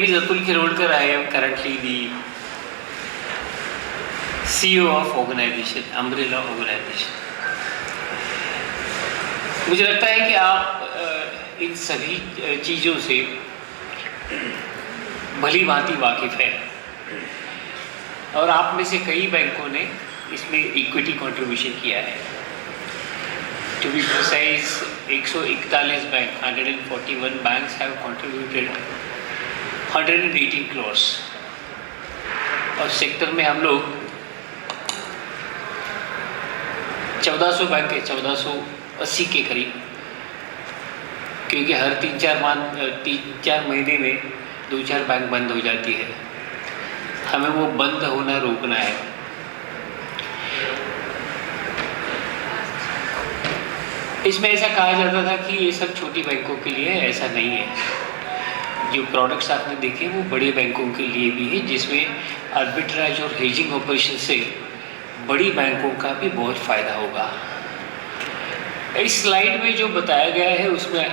name is Atul Khirolkar. I am currently the CEO of organization, Umbrella Organization. मुझे लगता है कि आप इन सभी चीज़ों से भली भांति वाकिफ़ है और आप में से कई बैंकों ने इसमें इक्विटी कंट्रीब्यूशन किया है. To be precise 141 bank, 141 banks have contributed 118 crores. और सेक्टर में हम लोग 1400 बैंक है, 1480 के करीब, क्योंकि हर 3-4 महीने में 2-4 बैंक बंद हो जाती है. हमें वो बंद होना रोकना है. इसमें ऐसा कहा जाता था कि ये सब छोटी बैंकों के लिए है. ऐसा नहीं है. जो प्रोडक्ट्स आपने देखे वो बड़े बैंकों के लिए भी है, जिसमें आर्बिट्राज और हेजिंग ऑपरेशन से बड़ी बैंकों का भी बहुत फ़ायदा होगा. इस स्लाइड में जो बताया गया है उसमें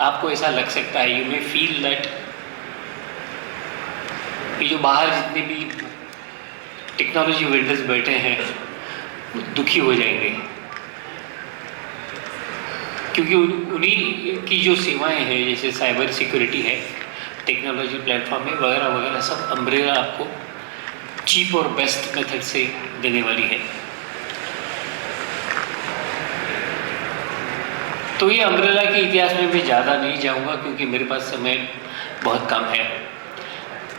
आपको ऐसा लग सकता है, यू मे फील दैट ये जो बाहर जितने भी टेक्नोलॉजी वेंडर्स बैठे हैं वो दुखी हो जाएंगे, क्योंकि उन्हीं की जो सेवाएं हैं जैसे साइबर सिक्योरिटी है, टेक्नोलॉजी प्लेटफॉर्म है, वगैरह वगैरह, सब अम्ब्रेला आपको चीप और बेस्ट मेथड से देने वाली है. तो ये अम्ब्रेला के इतिहास में मैं ज़्यादा नहीं जाऊंगा क्योंकि मेरे पास समय बहुत कम है.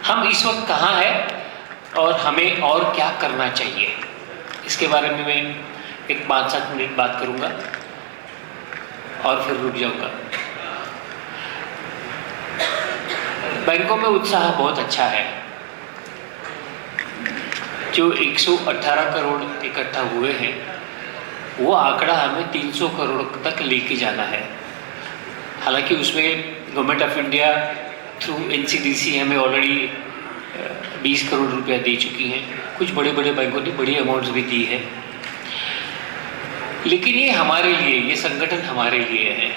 हम इस वक्त कहाँ हैं और हमें और क्या करना चाहिए, इसके बारे में मैं एक 5-7 मिनट बात करूंगा और फिर रुक जाऊंगा. बैंकों में उत्साह बहुत अच्छा है. जो 118 करोड़ इकट्ठा हुए हैं वो आंकड़ा हमें 300 करोड़ तक लेके जाना है. हालांकि उसमें government of India through NCDC हमें ऑलरेडी 20 करोड़ रुपया दे चुकी हैं. कुछ बड़े बड़े बैंकों ने बड़ी अमाउंट्स भी दी है, लेकिन ये हमारे लिए, ये संगठन हमारे लिए है.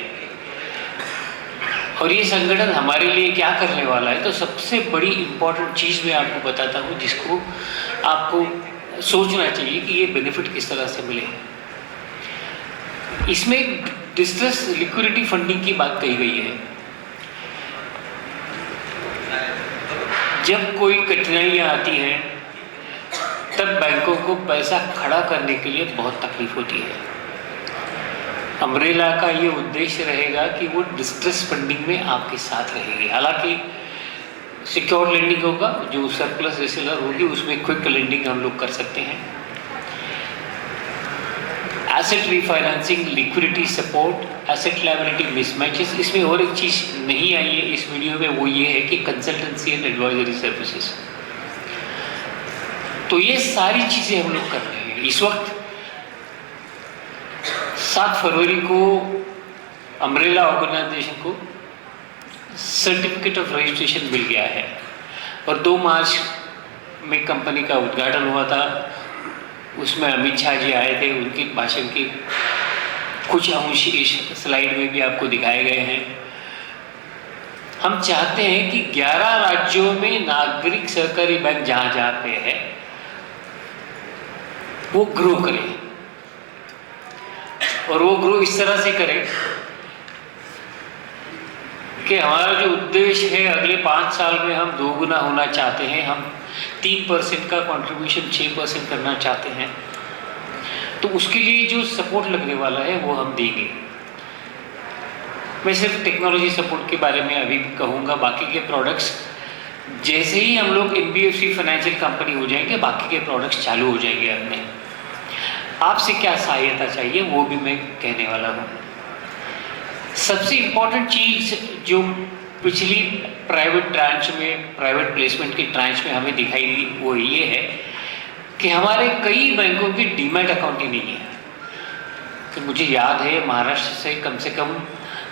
और ये संगठन हमारे लिए क्या करने वाला है, तो सबसे बड़ी इम्पोर्टेंट चीज़ मैं आपको बताता हूँ जिसको आपको सोचना चाहिए कि ये बेनिफिट किस तरह से मिले. इसमें डिस्ट्रेस लिक्विडिटी फंडिंग की बात कही गई है. जब कोई कठिनाइयाँ आती हैं तब बैंकों को पैसा खड़ा करने के लिए बहुत तकलीफ होती है. अम्ब्रेला का ये उद्देश्य रहेगा कि वो डिस्ट्रेस फंडिंग में आपके साथ रहेगी. हालांकि सिक्योर लेंडिंग होगा, जो सरप्लस एसएलआर होगी उसमें क्विक लेंडिंग हम लोग कर सकते हैं. Asset refinancing, liquidity support, asset liability mismatches. इसमें और एक चीज़ नहीं आई है इस वीडियो में, वो ये है कि कंसल्टेंसी एंड एडवाइजरी सर्विसेज. तो ये सारी चीज़ें हम लोग कर रहे हैं. इस वक्त 7 फरवरी को अम्ब्रेला ऑर्गेनाइजेशन को सर्टिफिकेट ऑफ रजिस्ट्रेशन मिल गया है और 2 मार्च में कंपनी का उद्घाटन हुआ था. उसमें अमित शाह जी आए थे. उनके भाषण के कुछ अंश इस स्लाइड में भी आपको दिखाए गए हैं. हम चाहते हैं कि 11 राज्यों में नागरिक सहकारी बैंक जहाँ जहाँ पे है वो ग्रो करें, और वो ग्रो इस तरह से करें कि हमारा जो उद्देश्य है अगले 5 साल में हम 2 गुना होना चाहते हैं. हम 3% का कंट्रीब्यूशन 6% करना चाहते हैं. तो उसके लिए जो सपोर्ट लगने वाला है वो हम देंगे. मैं सिर्फ टेक्नोलॉजी सपोर्ट के बारे में अभी कहूँगा. बाकी के प्रोडक्ट्स जैसे ही हम लोग NBFC फाइनेंशियल कंपनी हो जाएंगे, बाकी के प्रोडक्ट्स चालू हो जाएंगे अपने. आपसे क्या सहायता चाहिए वो भी मैं कहने वाला हूँ. सबसे इम्पोर्टेंट चीज़ जो पिछली प्राइवेट ट्रांच में, प्राइवेट प्लेसमेंट की ट्रांच में हमें दिखाई दी वो ये है कि हमारे कई बैंकों की डीमैट अकाउंट ही नहीं है. तो मुझे याद है महाराष्ट्र से कम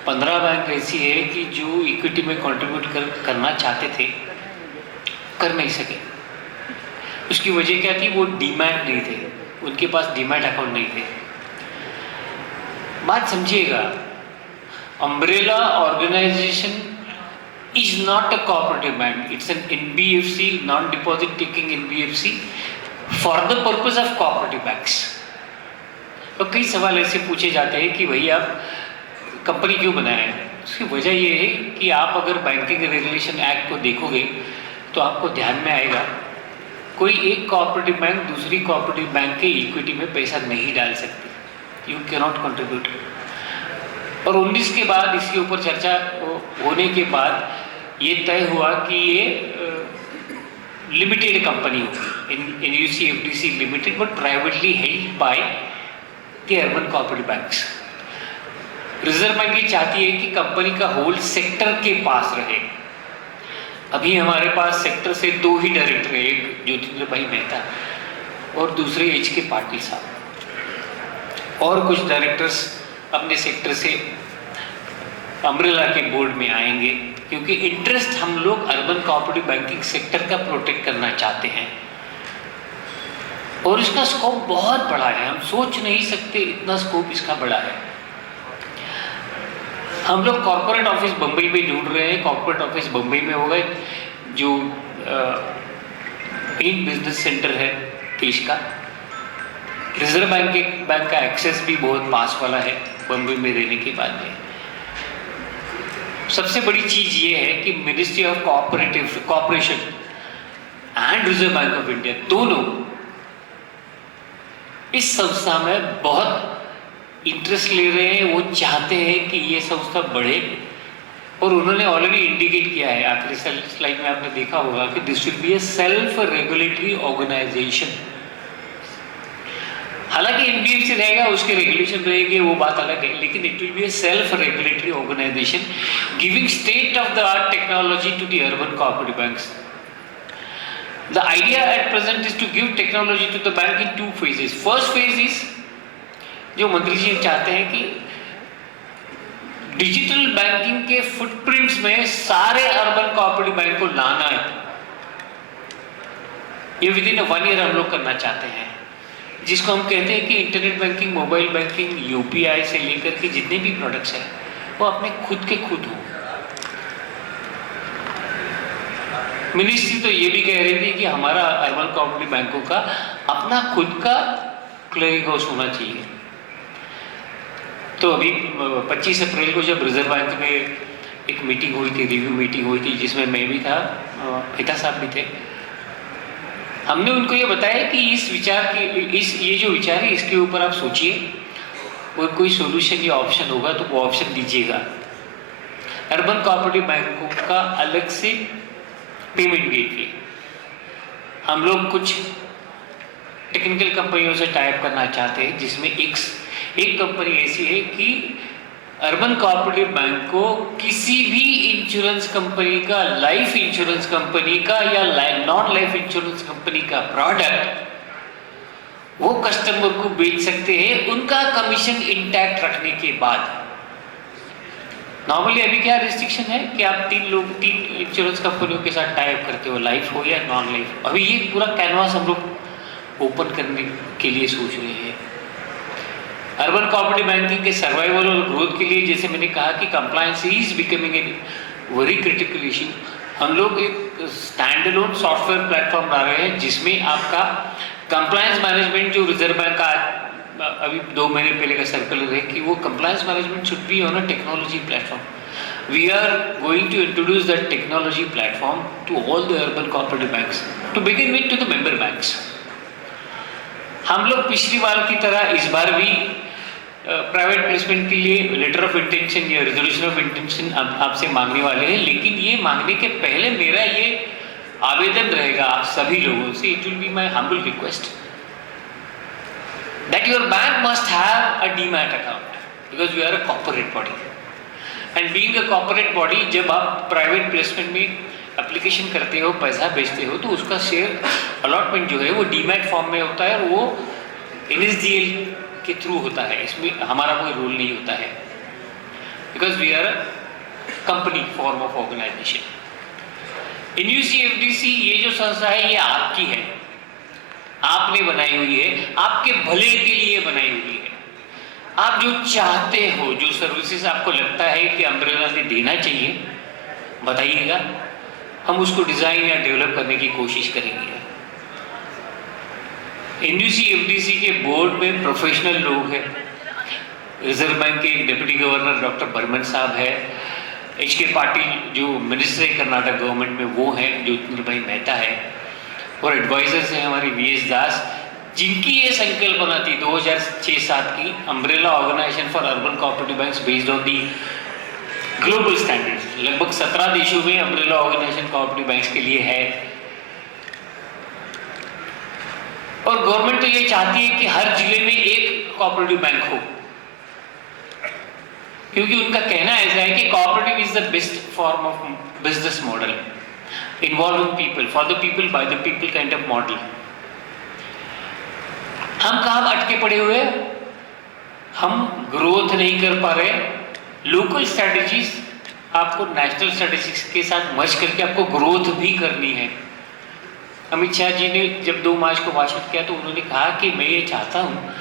15 बैंक ऐसी है कि जो इक्विटी में कंट्रीब्यूट करना चाहते थे, कर नहीं सके. उसकी वजह क्या थी? वो डीमैट नहीं थे, उनके पास डीमैट अकाउंट नहीं थे. बात समझिएगा, umbrella organisation is not a cooperative bank. It's an NBFC, non-deposit taking NBFC for the purpose of cooperative banks. तो कई सवाल ऐसे पूछे जाते हैं कि भैया आप कंपनी क्यों बनाया है? उसकी वजह ये है कि आप अगर बैंकिंग रेगुलेशन एक्ट को देखोगे तो आपको ध्यान में आएगा कोई एक कोऑपरेटिव बैंक दूसरी कोऑपरेटिव बैंक के इक्विटी में पैसा नहीं डाल सकती. You can not contribute. और 19 के बाद इसके ऊपर चर्चा होने के बाद ये तय हुआ कि ये लिमिटेड कंपनी होगी, NUCFDC limited, but privately held by the urban cooperative banks. Reserve bank ये चाहती है कि कंपनी का होल्ड सेक्टर के पास रहे. अभी हमारे पास सेक्टर से 2 ही डायरेक्टर है, एक ज्योतिंद्र भाई मेहता और दूसरे HK पाटिल साहब, और कुछ डायरेक्टर्स अपने सेक्टर से अम्ब्रेला के बोर्ड में आएंगे, क्योंकि इंटरेस्ट हम लोग अर्बन कोऑपरेटिव बैंकिंग सेक्टर का प्रोटेक्ट करना चाहते हैं. और इसका स्कोप बहुत बड़ा है, हम सोच नहीं सकते इतना स्कोप इसका बड़ा है. हम लोग कॉर्पोरेट ऑफिस बम्बई में ढूंढ रहे हैं. कॉर्पोरेट ऑफिस बम्बई में होगा जो मेन बिजनेस सेंटर है देश का. रिजर्व बैंक का एक्सेस भी बहुत पास वाला है बम्बई में रहने के बाद में. सबसे बड़ी चीज ये है कि ministry of corporation and reserve bank of India दोनों इस संस्था में बहुत इंटरेस्ट ले रहे हैं. वो चाहते हैं कि ये संस्था बढ़े, और उन्होंने ऑलरेडी इंडिकेट किया है. आखिरी स्लाइड में आपने देखा होगा कि this will be a self regulatory organisation. हालांकि NBFC रहेगा, उसके रेगुलेशन रहेंगे, वो बात अलग है, लेकिन it will be a self regulatory organisation giving state of the art technology to the urban cooperative banks. The idea at present is to give technology to the bank in 2 phases. First phase is जो मंत्री जी चाहते हैं कि digital banking के footprints में सारे urban cooperative bank को लाना है. ये विद इन 1 ईयर हम लोग करना चाहते हैं, जिसको हम कहते हैं कि internet banking, mobile banking, UPI से लेकर के जितने भी प्रोडक्ट्स हैं वो अपने खुद के खुद हो. मिनिस्ट्री तो ये भी कह रही थी कि हमारा अर्बन कोऑपरेटिव बैंकों का अपना खुद का क्लियरिंग हाउस होना चाहिए. तो अभी 25 अप्रैल को जब रिजर्व बैंक में एक मीटिंग हुई थी, रिव्यू मीटिंग हुई थी, जिसमें मैं भी था, पिता साहब भी थे, हमने उनको ये बताया कि इस विचार के ये जो विचार है इसके ऊपर आप सोचिए, और कोई सोल्यूशन या ऑप्शन होगा तो वो ऑप्शन दीजिएगा. अर्बन कोऑपरेटिव बैंकों का अलग से पेमेंट गेटवे, हम लोग कुछ टेक्निकल कंपनियों से टाइप करना चाहते हैं, जिसमें एक कंपनी ऐसी है कि अर्बन कोऑपरेटिव बैंक को किसी भी इंश्योरेंस कंपनी का, लाइफ इंश्योरेंस कंपनी का या नॉन लाइफ इंश्योरेंस कंपनी का प्रोडक्ट वो कस्टमर को बेच सकते हैं, उनका कमीशन इंटैक्ट रखने के बाद. नॉर्मली अभी क्या रिस्ट्रिक्शन है कि आप 3 इंश्योरेंस कंपनियों के साथ टाइप करते हो, लाइफ हो या नॉन लाइफ. अभी ये पूरा कैनवास हम लोग ओपन करने के लिए सोच रहे हैं. अर्बन कोऑपरेटिव बैंकिंग के सर्वाइवल और ग्रोथ के लिए, जैसे मैंने कहा कि compliance is becoming a very critical issue. हम लोग एक स्टैंड अलोन सॉफ्टवेयर प्लेटफॉर्म ला रहे हैं, जिसमें आपका कंप्लायंस मैनेजमेंट, जो रिजर्व बैंक का अभी 2 महीने पहले का सर्कुलर है कि वो compliance management should be on a technology platform. We are going to introduce that technology platform to all the urban cooperative banks, to begin with to the member banks. हम लोग पिछली बार की तरह इस बार भी प्राइवेट प्लेसमेंट के लिए letter of intention या रेजोल्यूशन ऑफ इंटेंशन आपसे मांगने वाले हैं, लेकिन ये मांगने के पहले मेरा ये आवेदन रहेगा आप सभी लोगों से, it will be my humble request that your bank must have a demat account because we are a corporate body, and being a corporate body, जब आप प्राइवेट प्लेसमेंट में एप्लीकेशन करते हो, पैसा भेजते हो, तो उसका शेयर अलॉटमेंट जो है वो डीमैट फॉर्म में होता है, और वो NSDL के थ्रू होता है. इसमें हमारा कोई रोल नहीं होता है, because we are a company form of organisation. NUCFDC ये जो संस्था है ये आपकी है, आपने बनाई हुई है, आपके भले के लिए बनाई हुई है. आप जो चाहते हो, जो सर्विसेज आपको लगता है कि अम्ब्रेला ने देना चाहिए, बताइएगा, हम उसको डिज़ाइन या डेवलप करने की कोशिश करेंगे। एनडीसी एफडीसी के बोर्ड में प्रोफेशनल लोग हैं। रिजर्व बैंक के डिप्टी गवर्नर डॉक्टर बर्मन साहब है, HK पाटिल जो मिनिस्टर है कर्नाटक गवर्नमेंट में वो हैं, ज्योतिर्मय भाई मेहता है, और एडवाइजर्स हैं हमारे VS दास, जिनकी ये संकल्पना थी 2006-07 की, umbrella organisation for urban cooperative banks based on the global standards. लगभग 17 देशों में अम्ब्रेला ऑर्गेनाइजेशन कोऑपरेटिव बैंक्स के लिए है, और गवर्नमेंट तो ये चाहती है कि हर जिले में एक कोऑपरेटिव बैंक हो, क्योंकि उनका कहना ऐसा है कि cooperative is the best form of business model involving people, for the people, by the people kind of model. हम कहाँ अटके पड़े हुए, हम ग्रोथ नहीं कर पा रहे। लोकल स्ट्रैटेजीज आपको नेशनल स्ट्रैटेजिक्स के साथ मर्ज करके आपको ग्रोथ भी करनी है। अमित शाह जी ने जब 2 मार्च को भाषण किया तो उन्होंने कहा कि मैं ये चाहता हूँ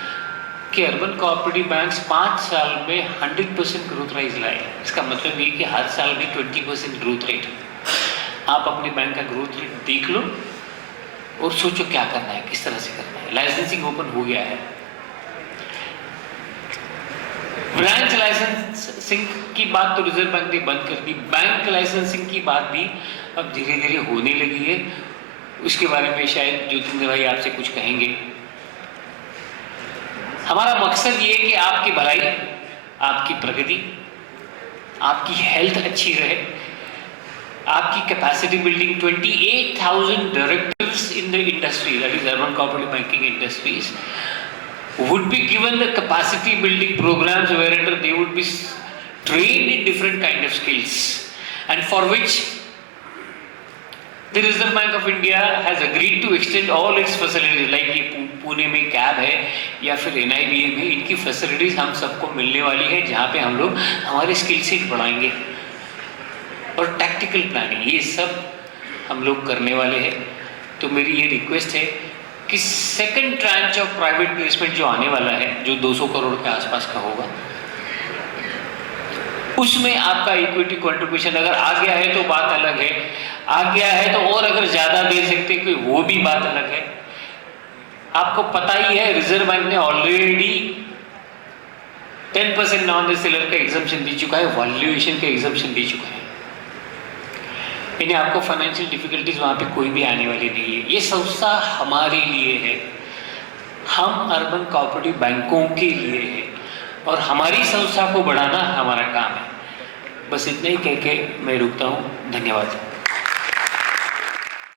कि अर्बन कोऑपरेटिव बैंक्स 5 साल में 100% ग्रोथ रेट लाए। इसका मतलब ये कि हर साल में 20% ग्रोथ रेट। आप अपने बैंक का ग्रोथ रेट देख लो और सोचो क्या करना है, किस तरह से करना है। लाइसेंसिंग ओपन हो गया है, ब्रांच लाइसेंसिंग की बात तो रिजर्व बैंक ने बंद कर दी, बैंक लाइसेंसिंग की बात भी अब धीरे धीरे होने लगी है। उसके बारे में शायद ज्योतिर्मय भाई आपसे कुछ कहेंगे। हमारा मकसद ये है कि आपकी भलाई, आपकी प्रगति, आपकी हेल्थ अच्छी रहे, आपकी capacity building. 28,000 directors in the industry, that is urban cooperative banking industries, would be given the capacity building programs wherein they would be trained in different kind of skills, and for which the Reserve Bank of India has agreed to extend all its facilities, like ये पुणे में cab है या फिर NIBA में, इनकी facilities हम सबको मिलने वाली है, जहाँ पे हम लोग हमारे स्किल सेट बढ़ाएंगे और टैक्टिकल प्लानिंग ये सब हम लोग करने वाले हैं। तो मेरी ये रिक्वेस्ट है कि second tranche of private placement जो आने वाला है, जो 200 करोड़ के आसपास का होगा, उसमें आपका इक्विटी कंट्रीब्यूशन अगर आ गया है तो बात अलग है, आ गया है तो और अगर ज्यादा दे सकते कोई वो भी बात अलग है। आपको पता ही है रिजर्व बैंक ने ऑलरेडी 10% नॉन सेलर का एग्जम्पशन दे चुका है, वैल्यूएशन का एग्जम्पशन दे चुका है। यानी आपको फाइनेंशियल डिफिकल्टीज वहां पे कोई भी आने वाली नहीं है। ये संस्था हमारे लिए है, हम अर्बन कोऑपरेटिव बैंकों के लिए है, और हमारी संस्था को बढ़ाना हमारा काम है। बस इतना ही कह के मैं रुकता हूँ। धन्यवाद।